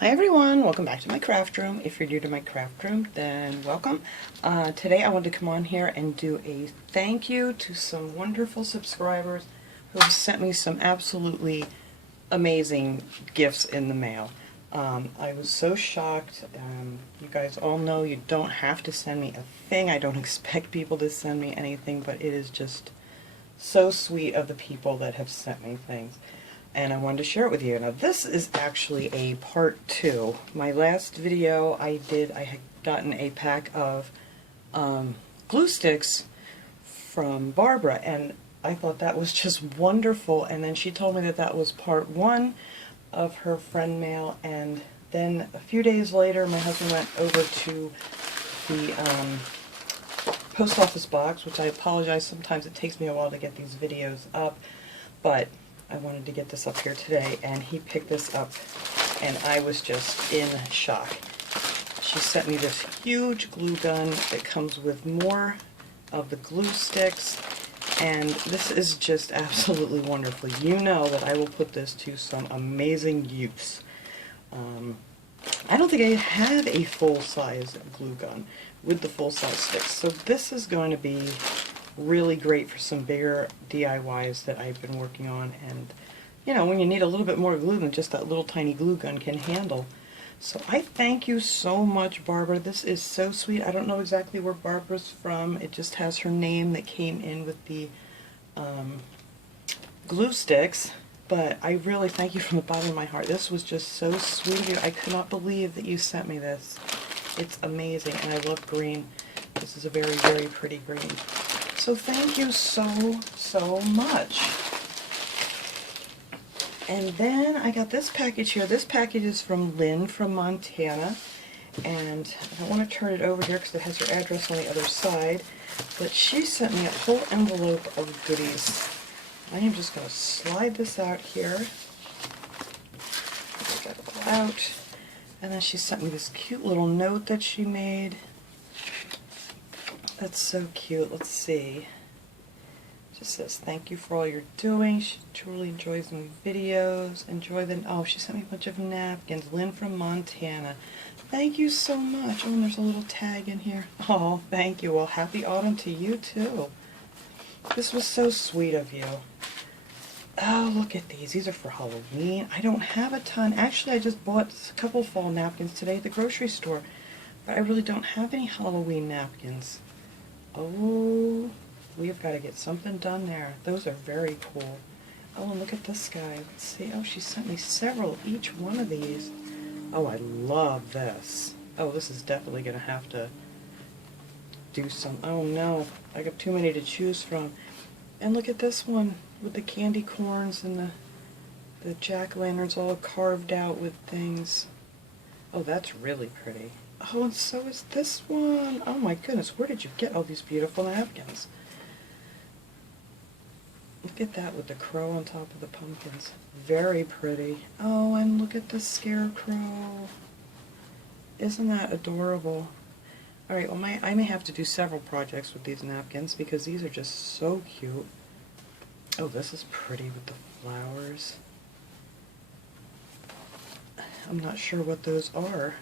Hi everyone, welcome back to my craft room. If you're new to my craft room, then welcome. Today I wanted to come on here and do a thank you to some wonderful subscribers who have sent me some absolutely amazing gifts in the mail. I was so shocked. You guys all know you don't have to send me a thing. I don't expect people to send me anything, but it is just so sweet of the people that have sent me things. And I wanted to share it with you. Now this is actually a part 2. My last video I had gotten a pack of glue sticks from Barbara, and I thought that was just wonderful, and then she told me that that was part 1 of her friend mail, and then a few days later my husband went over to the post office box, which I apologize, sometimes it takes me a while to get these videos up, but I wanted to get this up here today, and he picked this up, and I was just in shock. She sent me this huge glue gun that comes with more of the glue sticks, and this is just absolutely wonderful. You know that I will put this to some amazing use. I don't think I have a full-size glue gun with the full-size sticks, so this is going to be really great for some bigger DIYs that I've been working on, and you know, when you need a little bit more glue than just that little tiny glue gun can handle. So I thank you so much, Barbara. This is so sweet. I don't know exactly where Barbara's from. It just has her name that came in with the glue sticks, but I really thank you from the bottom of my heart. This was just so sweet of you. I could not believe that you sent me this. It's amazing, and I love green. This is a very, very pretty green. So thank you so much. And then I got this package here. This package is from Lynn from Montana, and I don't want to turn it over here because it has her address on the other side, but she sent me a whole envelope of goodies. I am just going to slide this out here. Get that all out. And then she sent me this cute little note that she made. That's so cute. Let's see. It just says, thank you for all you're doing. She truly enjoys my videos. Enjoy the... Oh, she sent me a bunch of napkins. Lynn from Montana. Thank you so much. Oh, and there's a little tag in here. Oh, thank you. Well, happy autumn to you, too. This was so sweet of you. Oh, look at these. These are for Halloween. I don't have a ton. Actually, I just bought a couple fall napkins today at the grocery store, but I really don't have any Halloween napkins. Oh, we've got to get something done there. Those are very cool. Oh, and look at this guy. Let's see. Oh, she sent me several, each one of these. Oh, I love this. Oh, this is definitely going to have to do some... Oh, no. I got too many to choose from. And look at this one with the candy corns and the jack-o'-lanterns all carved out with things. Oh, that's really pretty. Oh, and so is this one. Oh my goodness, where did you get all these beautiful napkins? Look at that with the crow on top of the pumpkins. Very pretty. Oh, and look at the scarecrow. Isn't that adorable? Alright, well I may have to do several projects with these napkins because these are just so cute. Oh, this is pretty with the flowers. I'm not sure what those are,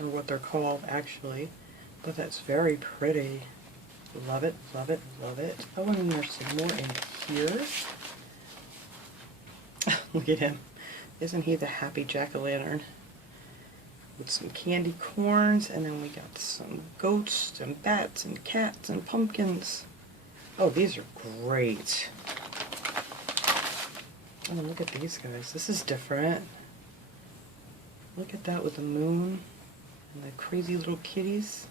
or what they're called actually, but that's very pretty. Love it, love it, love it. Oh, and then there's some more in here. Look at him. Isn't he the happy jack-o'-lantern? With some candy corns, and then we got some goats and bats and cats and pumpkins. Oh, these are great. Oh, look at these guys. This is different. Look at that with the moon and the crazy little kitties.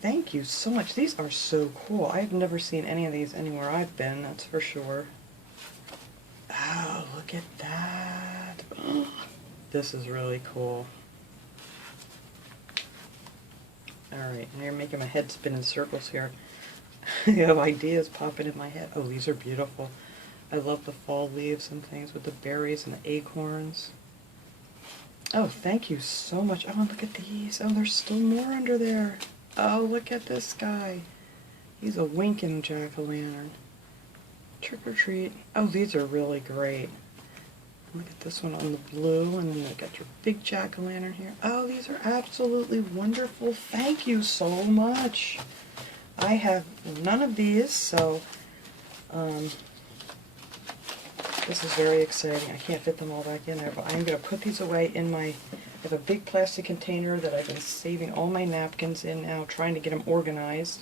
Thank you so much. These are so cool. I've never seen any of these anywhere I've been, that's for sure. Oh, look at that. Oh, this is really cool. Alright, now you're making my head spin in circles here. I have ideas popping in my head. Oh, these are beautiful. I love the fall leaves and things with the berries and the acorns. Oh, thank you so much. Oh, and look at these. Oh, there's still more under there. Oh, look at this guy. He's a winking jack-o'-lantern. Trick or treat. Oh, these are really great. Look at this one on the blue, and then you got your big jack-o'-lantern here. Oh, these are absolutely wonderful. Thank you so much. I have none of these, so this is very exciting. I can't fit them all back in there, but I'm going to put these away in my, I have a big plastic container that I've been saving all my napkins in now, trying to get them organized.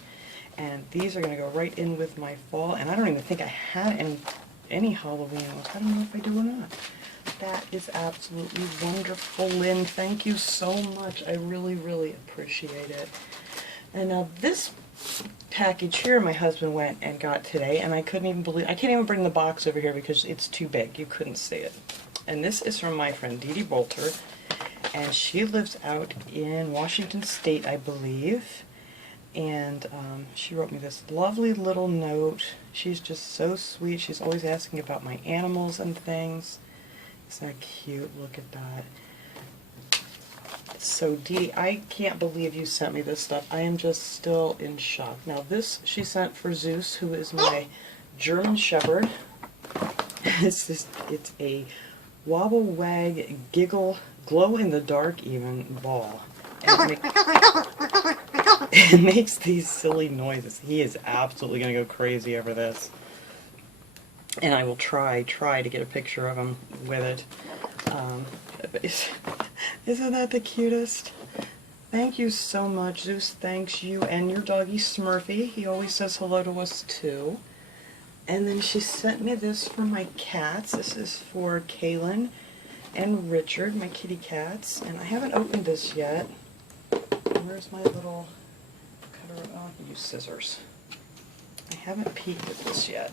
And these are going to go right in with my fall, and I don't even think I had any Halloween ones. I don't know if I do or not. That is absolutely wonderful, Lynn. Thank you so much. I really, really appreciate it. And now this package here my husband went and got today, and I couldn't even believe, I can't even bring the box over here because it's too big. You couldn't see it. And this is from my friend Dee Dee Bolter, and she lives out in Washington State, I believe. And she wrote me this lovely little note. She's just so sweet. She's always asking about my animals and things. Isn't that cute? Look at that. So Dee, I can't believe you sent me this stuff. I am just still in shock. Now this she sent for Zeus, who is my German Shepherd. It's a wobble, wag, giggle, glow in the dark even ball. And it makes these silly noises. He is absolutely going to go crazy over this. And I will try to get a picture of him with it. Isn't that the cutest? Thank you so much, Zeus. Thanks you and your doggy Smurfy. He always says hello to us too. And then she sent me this for my cats. This is for Kaylin and Richard, my kitty cats. And I haven't opened this yet. Where's my little cutter? Oh, I can use scissors. I haven't peeked at this yet.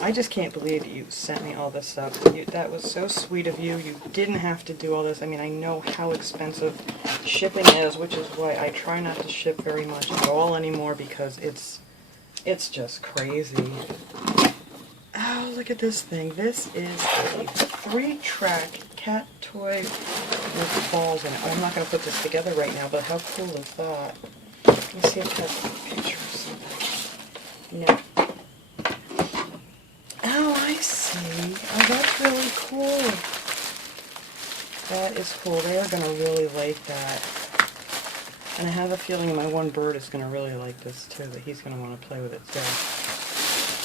I just can't believe you sent me all this stuff. That was so sweet of you. You didn't have to do all this. I mean, I know how expensive shipping is, which is why I try not to ship very much at all anymore, because it's just crazy. Oh, look at this thing. This is a 3-track cat toy with balls in it. Oh, I'm not going to put this together right now, but how cool is that? Let me see if that's a picture or something. No. Oh, I see. Oh, that's really cool. That is cool. They are going to really like that. And I have a feeling my one bird is going to really like this too, that he's going to want to play with it too.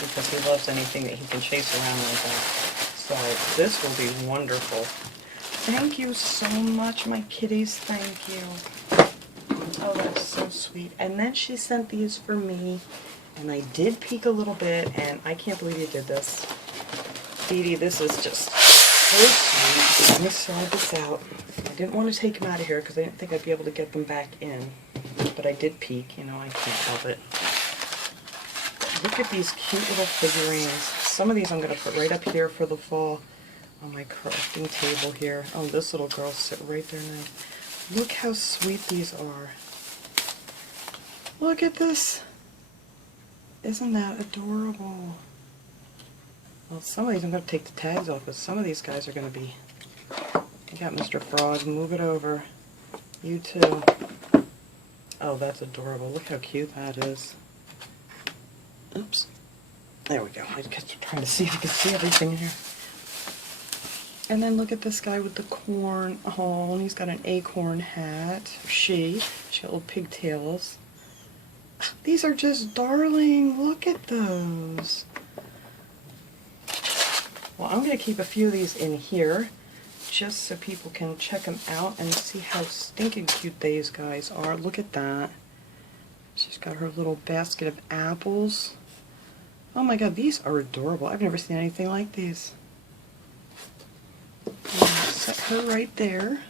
Because he loves anything that he can chase around like that. So this will be wonderful. Thank you so much, my kitties. Thank you. Oh, that's so sweet. And then she sent these for me. And I did peek a little bit, and I can't believe you did this. Dee Dee, this is just so sweet. Let me slide this out. I didn't want to take them out of here because I didn't think I'd be able to get them back in. But I did peek, you know, I can't help it. Look at these cute little figurines. Some of these I'm going to put right up here for the fall on my crafting table here. Oh, this little girl sit right there now. Look how sweet these are. Look at this. Isn't that adorable? Well, some of these I'm going to take the tags off, but some of these guys are going to be... I got Mr. Frog. Move it over. You too. Oh, that's adorable. Look how cute that is. Oops. There we go. I kept trying to see if you could see everything in here. And then look at this guy with the corn. Oh, and he's got an acorn hat. She got little pigtails. These are just darling. Look at those. Well, I'm going to keep a few of these in here just so people can check them out and see how stinking cute these guys are. Look at that. She's got her little basket of apples. Oh my god, these are adorable. I've never seen anything like these. Set her right there.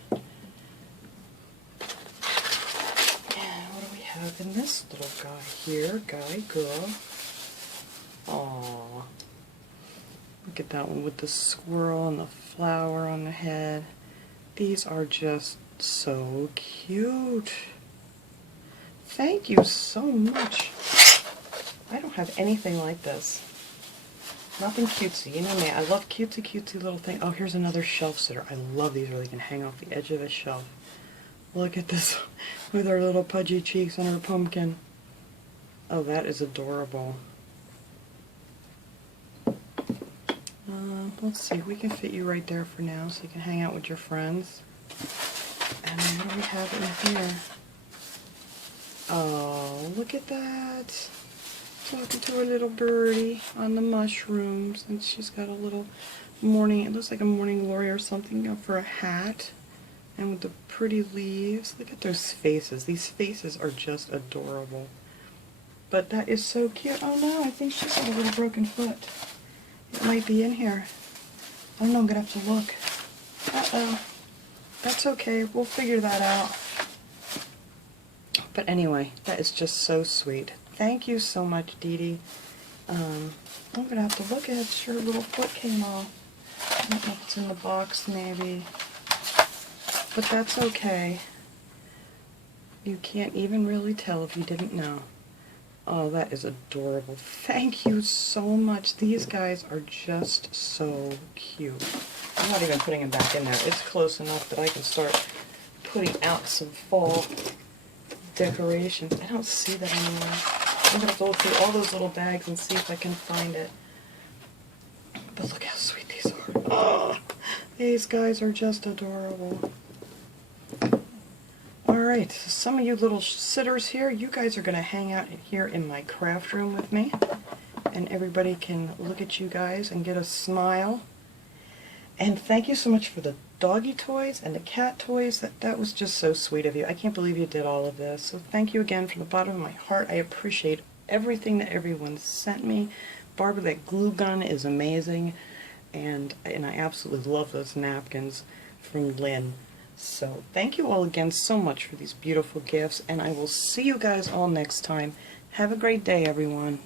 And this little guy here, girl. Aww. Look at that one with the squirrel and the flower on the head. These are just so cute. Thank you so much. I don't have anything like this. Nothing cutesy. You know me, I love cutesy little things. Oh, here's another shelf sitter. I love these where they can hang off the edge of the shelf. Look at this with her little pudgy cheeks on her pumpkin. Oh, that is adorable. Let's see, we can fit you right there for now so you can hang out with your friends. And then what do we have in here? Oh, look at that. Talking to a little birdie on the mushrooms, and she's got a little morning, it looks like a morning glory or something for a hat, and with the pretty leaves. Look at those faces. These faces are just adorable. But that is so cute. Oh no, I think she's got a little broken foot. It might be in here. I don't know, I'm gonna have to look. Uh-oh. That's okay, we'll figure that out. But anyway, that is just so sweet. Thank you so much, Dee Dee. I'm gonna have to look at it. Sure, little foot came off. I don't know if it's in the box, maybe. But that's okay. You can't even really tell if you didn't know. Oh, that is adorable. Thank you so much. These guys are just so cute. I'm not even putting them back in there. It's close enough that I can start putting out some fall decorations. I don't see that anymore. I'm going to have to look through all those little bags and see if I can find it. But look how sweet these are. Oh, these guys are just adorable. Alright, so some of you little sitters here, you guys are going to hang out here in my craft room with me. And everybody can look at you guys and get a smile. And thank you so much for the doggy toys and the cat toys. That was just so sweet of you. I can't believe you did all of this. So thank you again from the bottom of my heart. I appreciate everything that everyone sent me. Barbara, that glue gun is amazing. And I absolutely love those napkins from Lynn. So thank you all again so much for these beautiful gifts. And I will see you guys all next time. Have a great day, everyone.